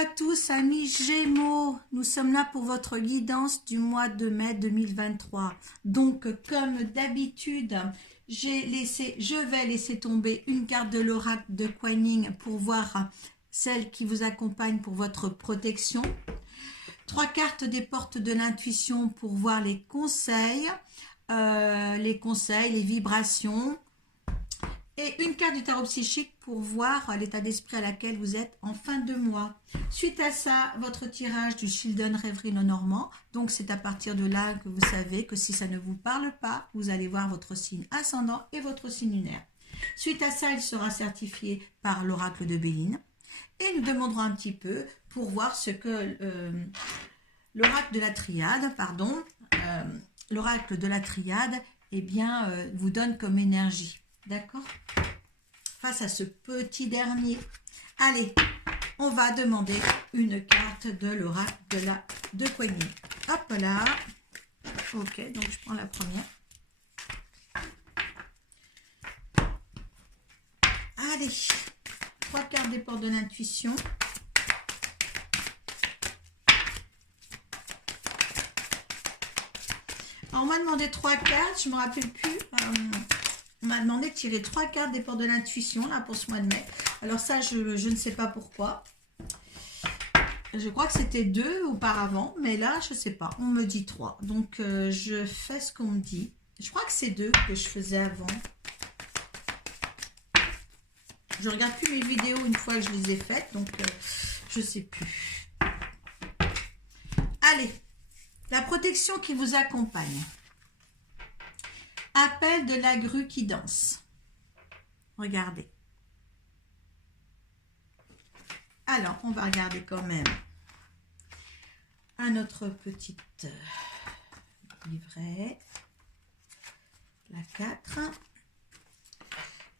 à tous, amis Gémeaux. Nous sommes là pour votre guidance du mois de mai 2023. Donc, comme d'habitude, je vais laisser tomber une carte de l'oracle de Kuan Yin pour voir celle qui vous accompagne pour votre protection. 3 cartes des portes de l'intuition pour voir les conseils, les vibrations. Et une carte du tarot psychique pour voir l'état d'esprit à laquelle vous êtes en fin de mois. Suite à ça, votre tirage du Children Rêverie non normand. Donc c'est à partir de là que vous savez que si ça ne vous parle pas, vous allez voir votre signe ascendant et votre signe lunaire. Suite à ça, il sera certifié par l'oracle de Béline. Et nous demanderons un petit peu pour voir ce que l'oracle de la triade, vous donne comme énergie. D'accord? Face à ce petit dernier. Allez, on va demander une carte de l'oracle de Kuan Yin. Hop là. Ok, donc je prends la première. Allez, 3 cartes des portes de l'intuition. Alors, on m'a demandé 3 cartes, je ne me rappelle plus. On m'a demandé de tirer 3 cartes des portes de l'intuition là pour ce mois de mai. Alors ça, je ne sais pas pourquoi. Je crois que c'était 2 auparavant, mais là, je ne sais pas. On me dit 3. Donc, je fais ce qu'on me dit. Je crois que c'est 2 que je faisais avant. Je regarde plus mes vidéos une fois que je les ai faites, donc je ne sais plus. Allez, la protection qui vous accompagne. Appel de la grue qui danse. Regardez. Alors, on va regarder quand même à notre petite livret. La 4.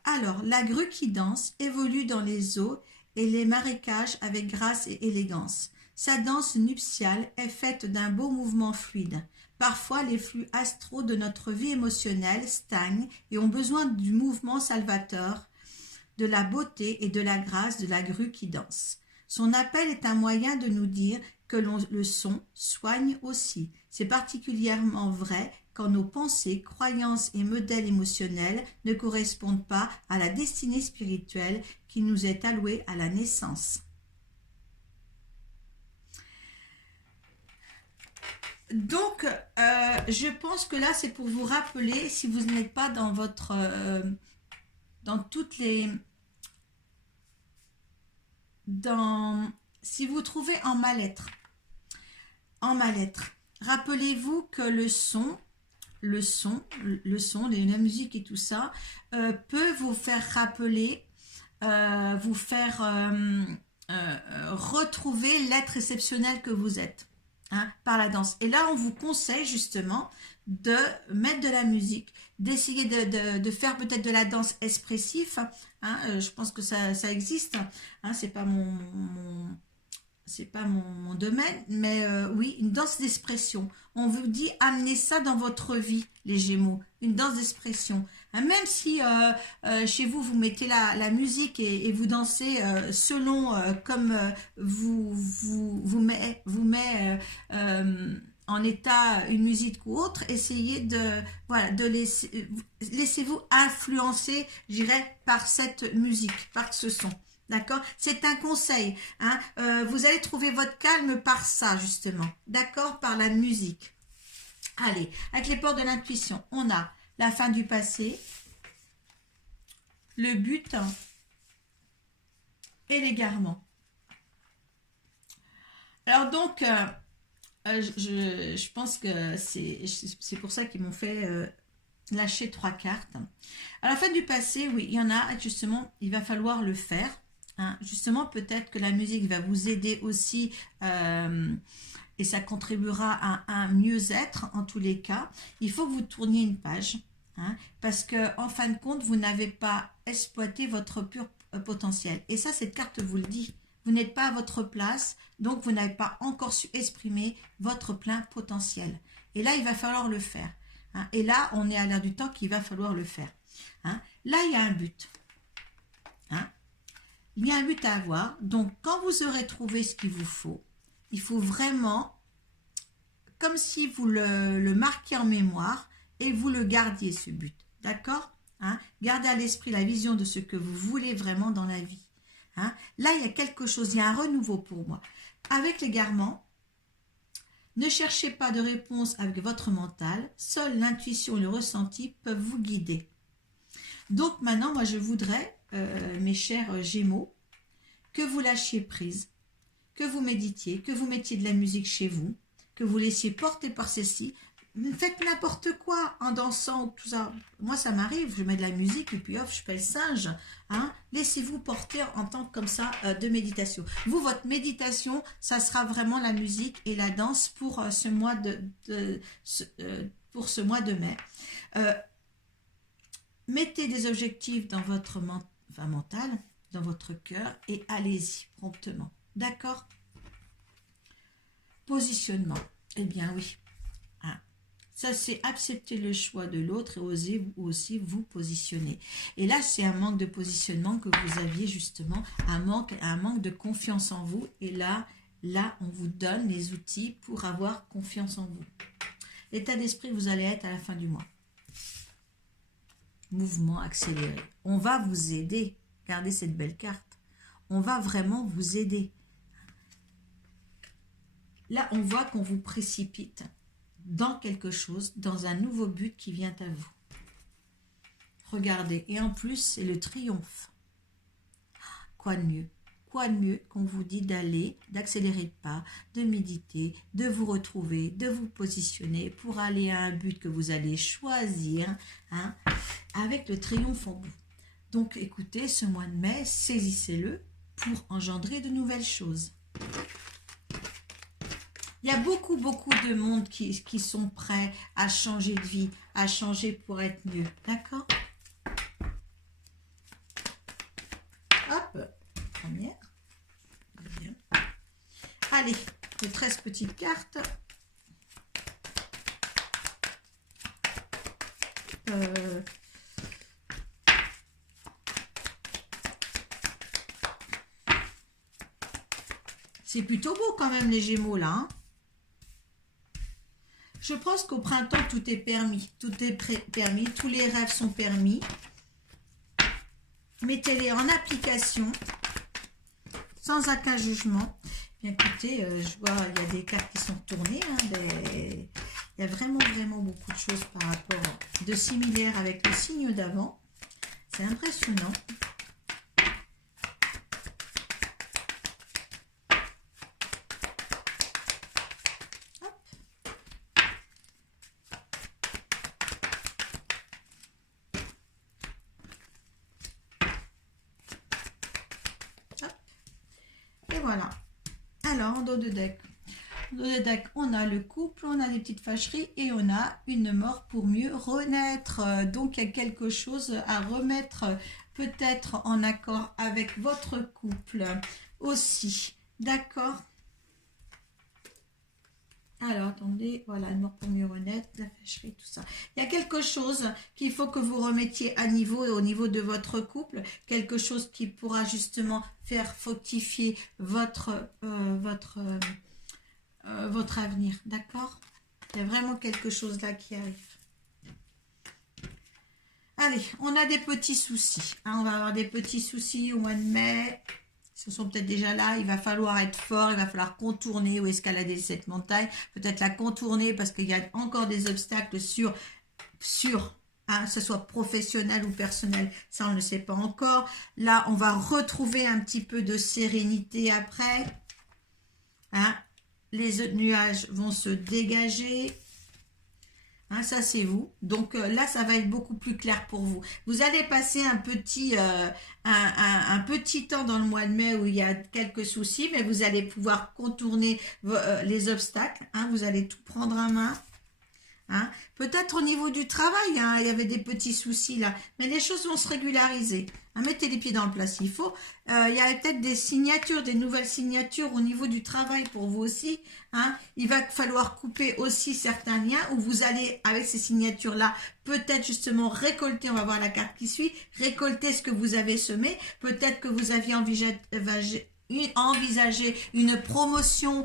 Alors, la grue qui danse évolue dans les eaux et les marécages avec grâce et élégance. Sa danse nuptiale est faite d'un beau mouvement fluide. Parfois, les flux astraux de notre vie émotionnelle stagnent et ont besoin du mouvement salvateur, de la beauté et de la grâce de la grue qui danse. Son appel est un moyen de nous dire que le son soigne aussi. C'est particulièrement vrai quand nos pensées, croyances et modèles émotionnels ne correspondent pas à la destinée spirituelle qui nous est allouée à la naissance. Donc, je pense que là, c'est pour vous rappeler, si vous n'êtes pas dans votre... si vous trouvez en mal-être, rappelez-vous que la musique et tout ça, peut vous faire rappeler, retrouver l'être exceptionnel que vous êtes. Par la danse. Et là, on vous conseille justement de mettre de la musique, d'essayer de faire peut-être de la danse expressive. Je pense que ça existe. C'est pas mon domaine, mais oui, une danse d'expression. On vous dit, amenez ça dans votre vie, les Gémeaux. Une danse d'expression. Même si chez vous, vous mettez la musique et vous dansez selon comme vous met en état une musique ou autre, essayez laissez-vous influencer, je dirais, par cette musique, par ce son. D'accord? C'est un conseil. Vous allez trouver votre calme par ça, justement. D'accord? Par la musique. Allez, avec les portes de l'intuition, on a la fin du passé, le but et l'égarement. Alors donc, je pense que c'est pour ça qu'ils m'ont fait lâcher 3 cartes. À la fin du passé, oui, il y en a, justement, il va falloir le faire. Justement, peut-être que la musique va vous aider aussi et ça contribuera à un mieux-être en tous les cas. Il faut que vous tourniez une page parce que en fin de compte, vous n'avez pas exploité votre pur potentiel. Et ça, cette carte vous le dit. Vous n'êtes pas à votre place, donc vous n'avez pas encore su exprimer votre plein potentiel. Et là, il va falloir le faire. Et là, on est à l'heure du temps qu'il va falloir le faire. Là, il y a un but. il y a un but à avoir. Donc, quand vous aurez trouvé ce qu'il vous faut, il faut vraiment, comme si vous le marquiez en mémoire et vous le gardiez, ce but. D'accord, hein? Gardez à l'esprit la vision de ce que vous voulez vraiment dans la vie. Hein? Là, il y a quelque chose, il y a un renouveau pour moi. Avec l'égarement, ne cherchez pas de réponse avec votre mental. Seule l'intuition et le ressenti peuvent vous guider. Donc maintenant, moi, je voudrais, mes chers Gémeaux, que vous lâchiez prise, que vous méditiez, que vous mettiez de la musique chez vous, que vous laissiez porter par celle-ci. Faites n'importe quoi en dansant, tout ça. Moi, ça m'arrive, je mets de la musique et puis hop, je fais le singe. Hein. Laissez-vous porter en tant que comme ça de méditation. Vous, votre méditation, ça sera vraiment la musique et la danse pour ce mois pour ce mois de mai. Mettez des objectifs dans votre mental, dans votre cœur et allez-y promptement. D'accord? Positionnement. Eh bien oui. Ça, c'est accepter le choix de l'autre et oser aussi vous positionner. Et là, c'est un manque de positionnement que vous aviez justement, un manque de confiance en vous. Et là, on vous donne les outils pour avoir confiance en vous. L'état d'esprit, vous allez être à la fin du mois. Mouvement accéléré. On va vous aider. Regardez cette belle carte. On va vraiment vous aider. Là, on voit qu'on vous précipite dans quelque chose, dans un nouveau but qui vient à vous. Regardez, et en plus, c'est le triomphe. Quoi de mieux? Quoi de mieux qu'on vous dit d'aller, d'accélérer le pas, de méditer, de vous retrouver, de vous positionner pour aller à un but que vous allez choisir, hein, avec le triomphe en vous. Donc, écoutez, ce mois de mai, saisissez-le pour engendrer de nouvelles choses. Il y a beaucoup de monde qui sont prêts à changer de vie, à changer pour être mieux. D'accord? Hop, première. Deuxième. Allez, les 13 petites cartes. C'est plutôt beau quand même les Gémeaux là, hein. Je pense qu'au printemps, tout est permis. Tout est permis. Tous les rêves sont permis. Mettez-les en application, sans aucun jugement. Bien, écoutez, je vois, il y a des cartes qui sont tournées. Hein, il y a vraiment beaucoup de choses par rapport de similaires avec le signe d'avant. C'est impressionnant. Voilà. Alors, en dos de deck. En dos de deck, on a le couple, on a des petites fâcheries et on a une mort pour mieux renaître. Donc, il y a quelque chose à remettre peut-être en accord avec votre couple aussi. D'accord? Alors, attendez, voilà, une mort pour mieux renaître, la fâcherie, tout ça. Il y a quelque chose qu'il faut que vous remettiez à niveau, au niveau de votre couple, quelque chose qui pourra justement faire fructifier votre avenir, d'accord? Il y a vraiment quelque chose là qui arrive. Allez, on a des petits soucis, hein, on va avoir des petits soucis au mois de mai. Ce sont peut-être déjà là, il va falloir être fort, il va falloir contourner ou escalader cette montagne, peut-être la contourner parce qu'il y a encore des obstacles sur hein, que ce soit professionnel ou personnel, ça on ne le sait pas encore. Là, on va retrouver un petit peu de sérénité après. Hein, les nuages vont se dégager. Hein, ça c'est vous. Donc là, ça va être beaucoup plus clair pour vous. Vous allez passer un petit temps dans le mois de mai où il y a quelques soucis, mais vous allez pouvoir contourner les obstacles. Hein, vous allez tout prendre en main. Hein. Peut-être au niveau du travail, hein, il y avait des petits soucis là, mais les choses vont se régulariser. Hein, mettez les pieds dans le plat s'il faut. Il y a peut-être des signatures, des nouvelles signatures au niveau du travail pour vous aussi. Hein. Il va falloir couper aussi certains liens où vous allez, avec ces signatures-là, peut-être justement récolter, on va voir la carte qui suit, récolter ce que vous avez semé. Peut-être que vous aviez envisager une promotion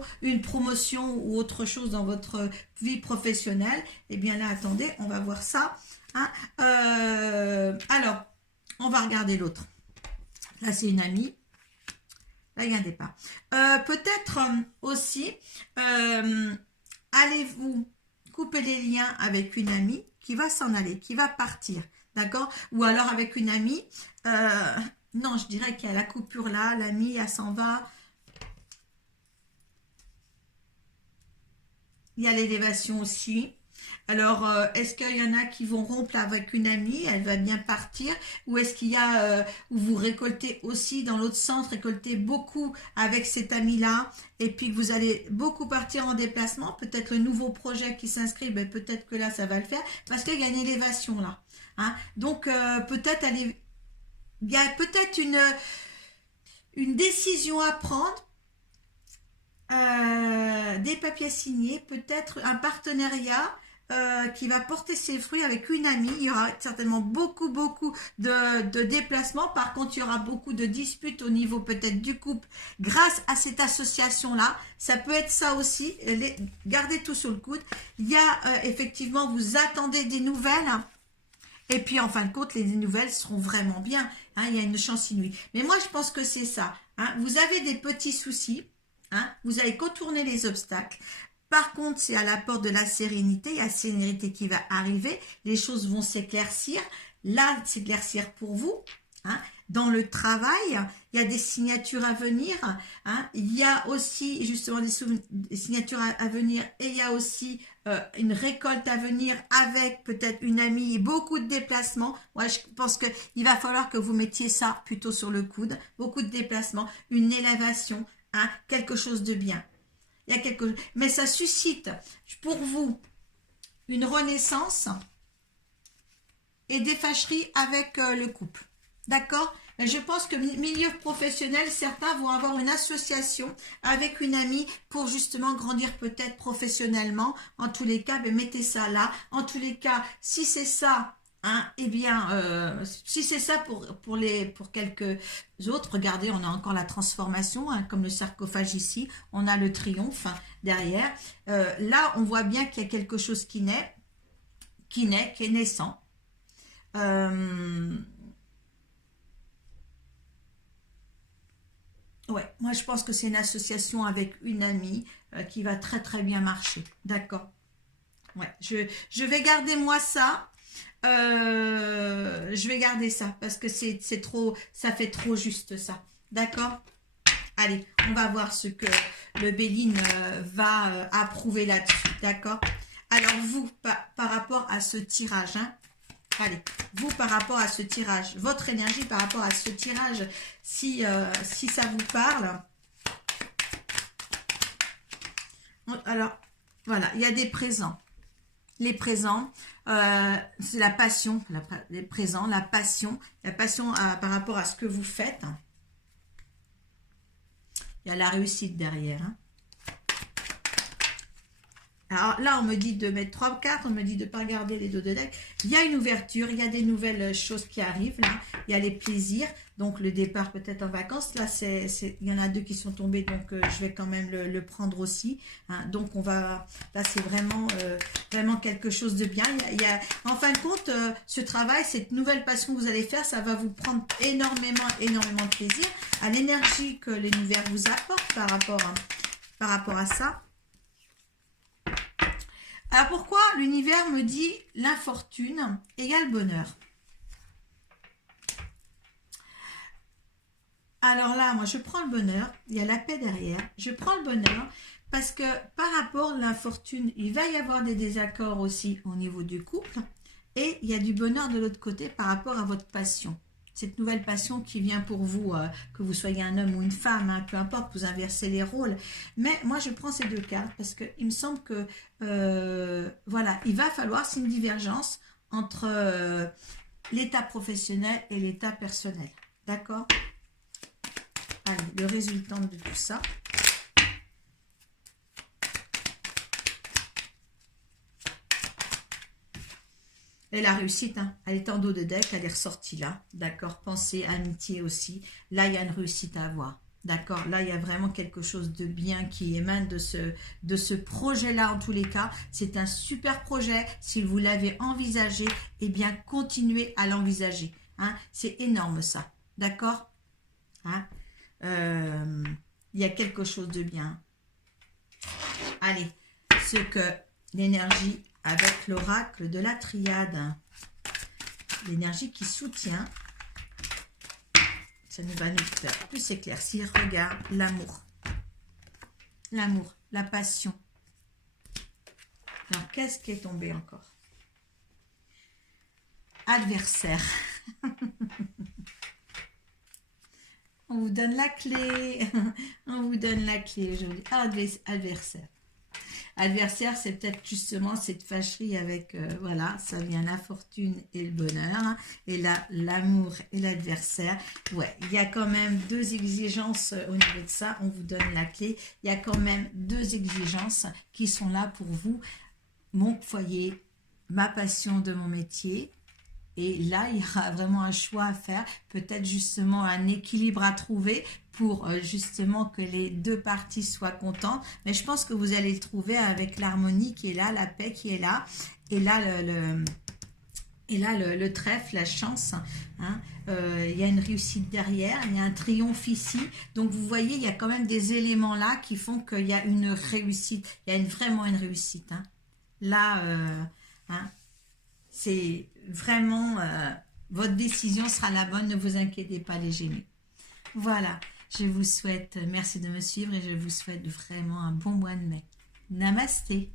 ou autre chose dans votre vie professionnelle, et bien là, attendez, on va voir ça. Hein. Alors, on va regarder l'autre. Là, c'est une amie. Là, il y a un départ. Peut-être aussi, allez-vous couper les liens avec une amie qui va s'en aller, qui va partir, d'accord? Ou alors avec une amie... non, je dirais qu'il y a la coupure là, l'amie, elle s'en va. Il y a l'élévation aussi. Alors, est-ce qu'il y en a qui vont rompre avec une amie, elle va bien partir, ou est-ce qu'il y a, où vous récoltez aussi dans l'autre sens, récoltez beaucoup avec cet ami-là, et puis que vous allez beaucoup partir en déplacement, peut-être le nouveau projet qui s'inscrit, ben, peut-être que là, ça va le faire, parce qu'il y a une élévation là. Hein. Donc, peut-être aller... Il y a peut-être une décision à prendre, des papiers signés, peut-être un partenariat qui va porter ses fruits avec une amie. Il y aura certainement beaucoup de déplacements. Par contre, il y aura beaucoup de disputes au niveau peut-être du couple grâce à cette association-là. Ça peut être ça aussi. Gardez tout sous le coude. Il y a effectivement, vous attendez des nouvelles. Et puis, en fin de compte, les nouvelles seront vraiment bien. Hein, il y a une chance inouïe. Mais moi, je pense que c'est ça. Hein. Vous avez des petits soucis. Hein. Vous allez contourner les obstacles. Par contre, c'est à la porte de la sérénité. Il y a la sérénité qui va arriver. Les choses vont s'éclaircir. Là, s'éclaircir pour vous. Hein. Dans le travail, il y a des signatures à venir. Hein. Il y a aussi justement des signatures à venir. Et il y a aussi une récolte à venir avec peut-être une amie et beaucoup de déplacements. Moi, je pense qu'il va falloir que vous mettiez ça plutôt sur le coude. Beaucoup de déplacements, une élévation, hein, quelque chose de bien. Il y a quelque... Mais ça suscite pour vous une renaissance et des fâcheries avec le couple. D'accord? Je pense que milieu professionnel, certains vont avoir une association avec une amie pour justement grandir peut-être professionnellement. En tous les cas, ben, mettez ça là. En tous les cas, si c'est ça, hein, eh bien, si c'est ça pour quelques autres, regardez, on a encore la transformation, hein, comme le sarcophage ici. On a le triomphe hein, derrière. Là, on voit bien qu'il y a quelque chose qui est naissant. Ouais, moi je pense que c'est une association avec une amie qui va très bien marcher. D'accord. Ouais, je vais garder moi ça. Je vais garder ça parce que c'est trop, ça fait trop juste ça. D'accord. Allez, on va voir ce que le Béline va approuver là-dessus. D'accord. Alors vous, par rapport à ce tirage, hein, allez, vous par rapport à ce tirage, votre énergie par rapport à ce tirage, si ça vous parle. Alors, voilà, il y a des présents. Les présents, c'est la passion, les présents, la passion par rapport à ce que vous faites. Il y a la réussite derrière. Hein. Alors là, on me dit de mettre 3 cartes, on me dit de ne pas regarder les dos de deck. Il y a une ouverture, il y a des nouvelles choses qui arrivent. Là. Il y a les plaisirs, donc le départ peut-être en vacances. Là, il y en a 2 qui sont tombés, donc je vais quand même le prendre aussi. Hein. Donc là, c'est vraiment quelque chose de bien. En fin de compte, ce travail, cette nouvelle passion que vous allez faire, ça va vous prendre énormément de plaisir à l'énergie que l'univers vous apporte par rapport à ça. Alors pourquoi l'univers me dit l'infortune égale bonheur? Alors là, moi je prends le bonheur, il y a la paix derrière, je prends le bonheur parce que par rapport à l'infortune, il va y avoir des désaccords aussi au niveau du couple et il y a du bonheur de l'autre côté par rapport à votre passion. cette nouvelle passion qui vient pour vous, que vous soyez un homme ou une femme, hein, peu importe, vous inversez les rôles. Mais moi, je prends ces deux cartes parce qu'il me semble que, voilà, il va falloir, c'est une divergence entre l'état professionnel et l'état personnel. D'accord? Allez, le résultat de tout ça. Et la réussite, hein, elle est en dos de deck, elle est ressortie là. D'accord? Pensez amitié aussi. Là, il y a une réussite à avoir. D'accord? Là, il y a vraiment quelque chose de bien qui émane de ce projet-là en tous les cas. C'est un super projet. Si vous l'avez envisagé, eh bien, continuez à l'envisager. Hein? C'est énorme ça. D'accord? Hein? Il y a quelque chose de bien. Allez, ce que l'énergie avec l'oracle de la triade, l'énergie qui soutient, ça nous va nous faire plus éclaircir. Regarde, l'amour, la passion. Alors, qu'est-ce qui est tombé encore? Adversaire. On vous donne la clé. On vous donne la clé aujourd'hui. Adversaire. Adversaire, c'est peut-être justement cette fâcherie avec, voilà, ça vient la fortune et le bonheur. Hein, et là, l'amour et l'adversaire. Ouais, il y a quand même deux exigences au niveau de ça. On vous donne la clé. Il y a quand même deux exigences qui sont là pour vous. Mon foyer, ma passion de mon métier. Et là, il y aura vraiment un choix à faire, peut-être justement un équilibre à trouver pour justement que les deux parties soient contentes. Mais je pense que vous allez le trouver avec l'harmonie qui est là, la paix qui est là. Et là, le trèfle, la chance. Hein. Il y a une réussite derrière, il y a un triomphe ici. Donc, vous voyez, il y a quand même des éléments là qui font qu'il y a une réussite. Il y a vraiment une réussite. Hein. Là, hein, c'est vraiment, votre décision sera la bonne, ne vous inquiétez pas les Gémeaux. Voilà, je vous souhaite, merci de me suivre et je vous souhaite vraiment un bon mois de mai. Namasté.